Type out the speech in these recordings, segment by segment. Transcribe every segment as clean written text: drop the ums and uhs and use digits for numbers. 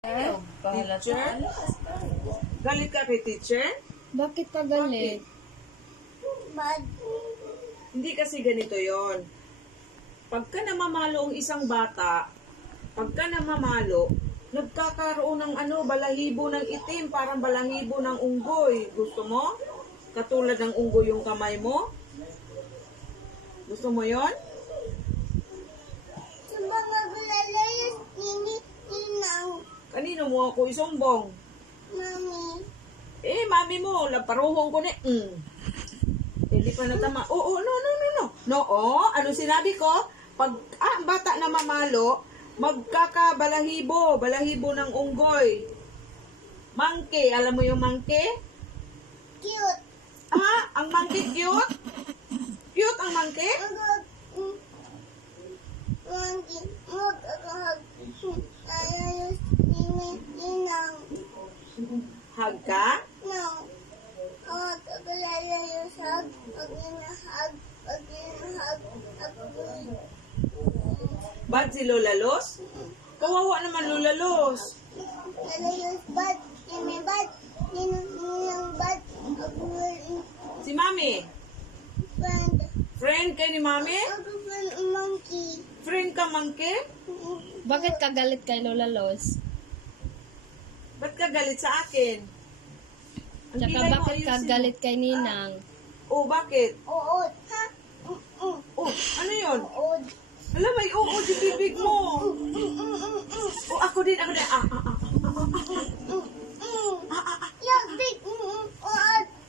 Teacher? Galit ka kay teacher? Bakit ka galit? Hindi kasi ganito yon. Pagka namamalo ang isang bata, pagka namamalo, nagkakaroon ng balahibo ng itim, parang balahibo ng unggoy. Gusto mo? Katulad ng unggoy yung kamay mo? Gusto mo yon? Kanino mo ako isumbong? Mami. Mami mo, paruhong ko na. Hindi pa natama. Oo, no. Ano sinabi ko? Pag ang bata na mamalo, balahibo ng unggoy. Monkey, alam mo yung monkey? Cute. Ang monkey cute? Cute ang monkey? Monkey. Hug ka? No. Bad si Lola Los? Kawawa naman Lola Los. Si Mami? Friend kay ni Mami? Monkey. Friend ka monkey? Bakit ka galit kay Lola Los? Ba't ka galit sa akin? Ang Tsaka kilay mo, bakit ka ayusin mo. galit kay Ninang? Bakit? Oo. Ha? Ano yun? Oo. Alam, may di bibig mo. Ako din. Yung big.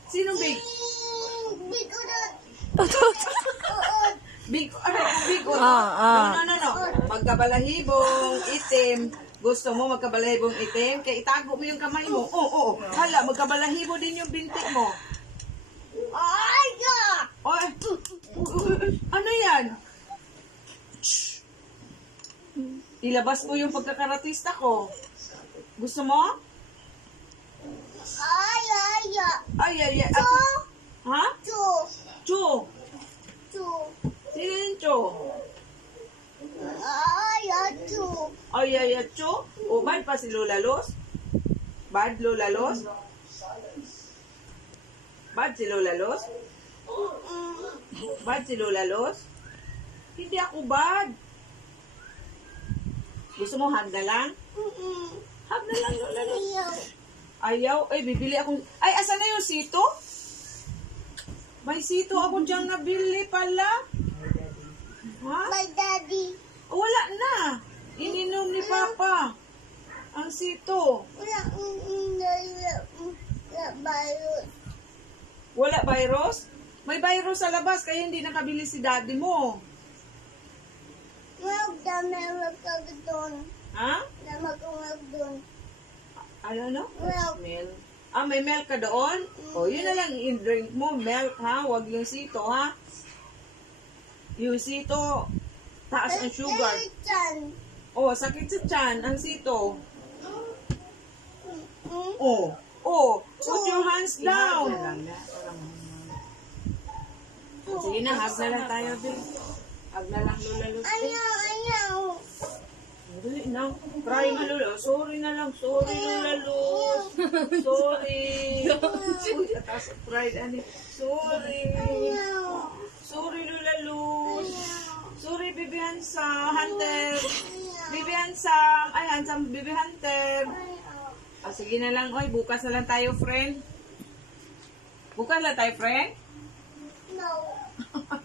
Sinong big? Big urat. Big, big o? No. Magkabalahibong itim. Gusto mo magkabalahibong itim? Kaya itago mo yung kamay mo. Oo. Hala, magkabalahibo din yung binti mo. Ay, Ano yan? Shh. Ilabas mo yung pagkakaratista ko. Gusto mo? ay. Ay. Ha? Cho. Sino yung Cho? Ay, Cho. Bad pa si Lola Los? Bad Lola Los? Bad si Lola Los? Bad si Lola Los? Hindi ako bad. Gusto mo hug na lang? Hug na lang, Lola Los. Ayaw? Bibili akong... asan na yung sito? May sito ako dyan nabili pala. Ha? My daddy. Wala na. Ininom ni Papa. Ang sito. Wala virus. Wala virus? May virus sa labas kaya hindi nakabili si daddy mo. Meron ka doon. Ha? Meron doon. Ano? Milk. Milk. May milk ka doon? Yun na lang i-drink mo. Milk ha? Huwag yung sito ha? Yung sito, taas ang sugar. Sakit sa tiyan. Ang sito. Put your hands down. Sige na, hug na lang tayo, Bill. Hug na lang, Lola Luz. Ayaw. Dali na. Try na, Lola. Sorry na lang. Sorry, Lola Luz. Sorry. Uy, tatas ang pride, ani. Sorry. Sorry, Lola Luz. Sorry, Bibi Hansa. Hunter. Bibi Hansa. Handsome Bibi Hunter. Sige na lang. Bukas na lang tayo, friend. Bukas na tayo, friend. No.